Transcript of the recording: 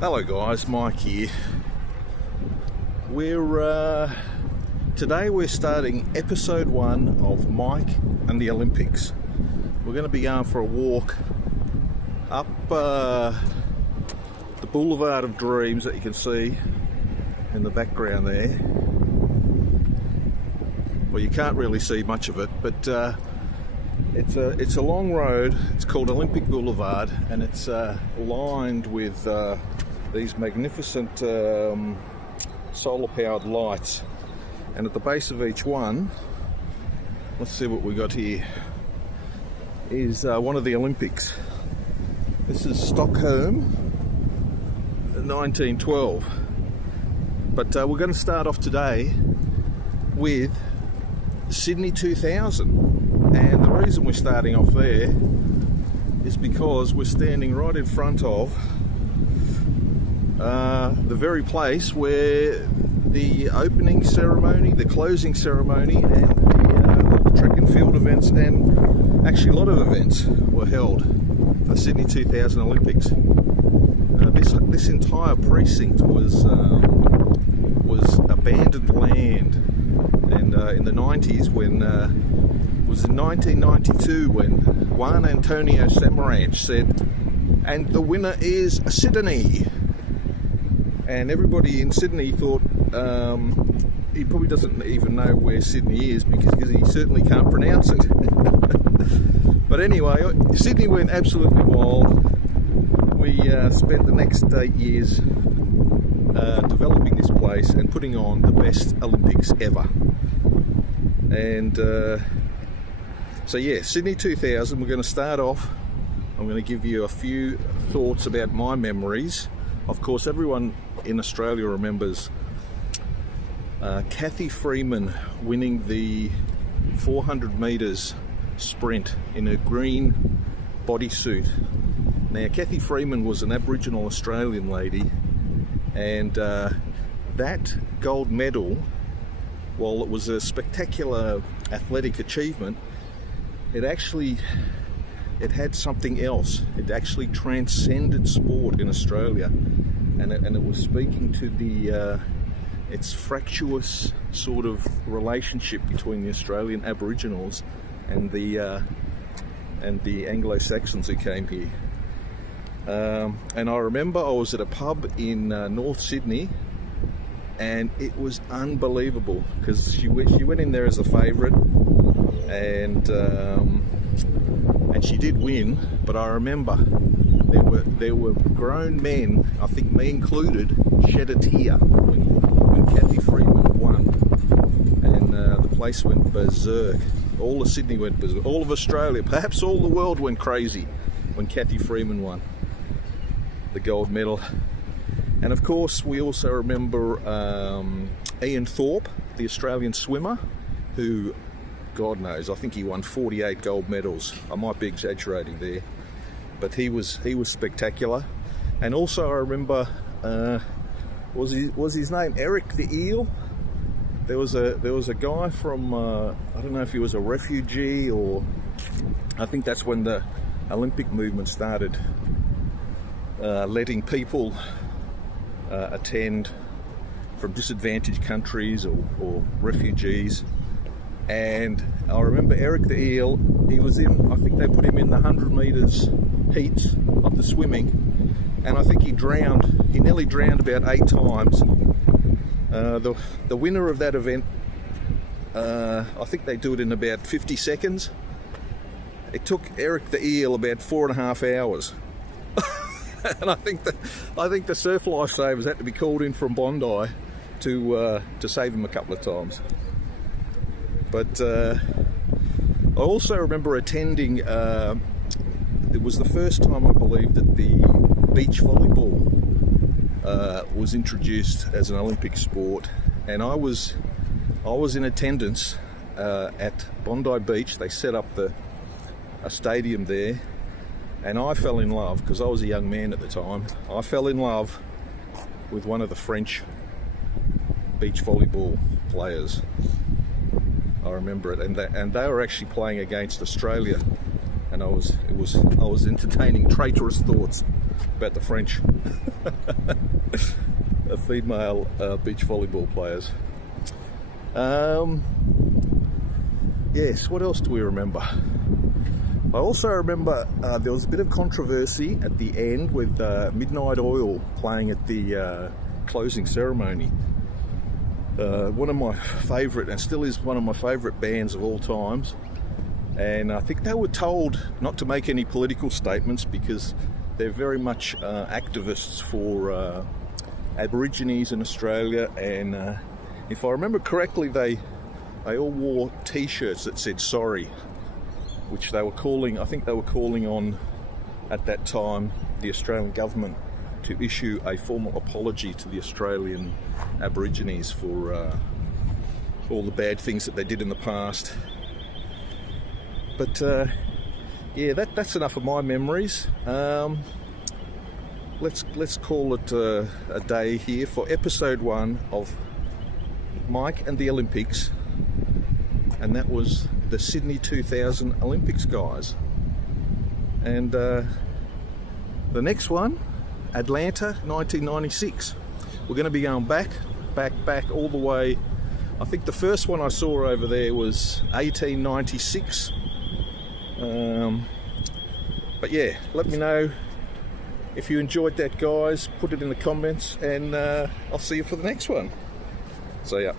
Hello guys, Mike here. Today we're starting episode 1 of Mike and the Olympics. We're going to be going for a walk up the Boulevard of Dreams that you can see in the background there. Well, you can't really see much of it, but it's a long road. It's called Olympic Boulevard, and it's lined with these magnificent solar-powered lights. And at the base of each one, let's see what we got here, is one of the Olympics. This is Stockholm, 1912. But we're going to start off today with Sydney 2000. And the reason we're starting off there is because we're standing right in front of the very place where the opening ceremony, the closing ceremony, and all the track and field events, and actually a lot of events were held for Sydney 2000 Olympics. This entire precinct was abandoned land, and in the 90s, when it was in 1992 when Juan Antonio Samaranch said, "And the winner is Sydney." And everybody in Sydney thought he probably doesn't even know where Sydney is because he certainly can't pronounce it. But anyway, Sydney went absolutely wild. We spent the next 8 years developing this place and putting on the best Olympics ever. And so yeah, Sydney 2000, we're going to start off. I'm going to give you a few thoughts about my memories. Of course, everyone in Australia remembers Cathy Freeman winning the 400 metres sprint in her green bodysuit. Now, Cathy Freeman was an Aboriginal Australian lady, and that gold medal, while it was a spectacular athletic achievement, it had something else. It actually transcended sport in Australia, and it was speaking to its fractious sort of relationship between the Australian Aboriginals and the Anglo-Saxons who came here. And I remember I was at a pub in North Sydney, and it was unbelievable because she went in there as a favourite, and she did win. But I remember there were grown men, I think me included, shed a tear when Cathy Freeman won, and the place went berserk. All of Sydney went berserk. All of Australia, perhaps all the world, went crazy when Cathy Freeman won the gold medal. And of course, we also remember Ian Thorpe, the Australian swimmer, who, God knows, I think he won 48 gold medals. I might be exaggerating there, but he was spectacular. And also I remember, was his name Eric the Eel? There was a guy from I don't know if he was a refugee, or I think that's when the Olympic movement started, letting people attend from disadvantaged countries or refugees. And I remember Eric the Eel, I think they put him in the 100 metres heats of the swimming, and I think he nearly drowned about 8 times. The winner of that event, I think they do it in about 50 seconds. It took Eric the Eel about 4.5 hours. And I think the surf lifesavers had to be called in from Bondi to save him a couple of times. But I also remember attending, it was the first time, I believe, that the beach volleyball was introduced as an Olympic sport, and I was in attendance at Bondi Beach. They set up a stadium there, and I fell in love, because I was a young man at the time. I fell in love with one of the French beach volleyball players. I remember it, and they were actually playing against Australia, and I was entertaining traitorous thoughts about the French female beach volleyball players. Yes, what else do we remember? I also remember there was a bit of controversy at the end with Midnight Oil playing at the closing ceremony. One of my favourite, and still is one of my favourite bands of all times, and I think they were told not to make any political statements because they're very much activists for Aborigines in Australia, and if I remember correctly, they all wore t-shirts that said sorry, which they were calling, I think they were calling on, at that time, the Australian government to issue a formal apology to the Australian Aborigines for all the bad things that they did in the past. But yeah, that's enough of my memories. Let's call it a day here for episode 1 of Mike and the Olympics, and that was the Sydney 2000 Olympics, guys. And the next one, Atlanta 1996. We're going to be going back all the way. I think the first one I saw over there was 1896. But yeah, let me know if you enjoyed that, guys. Put it in the comments, and I'll see you for the next one. See ya.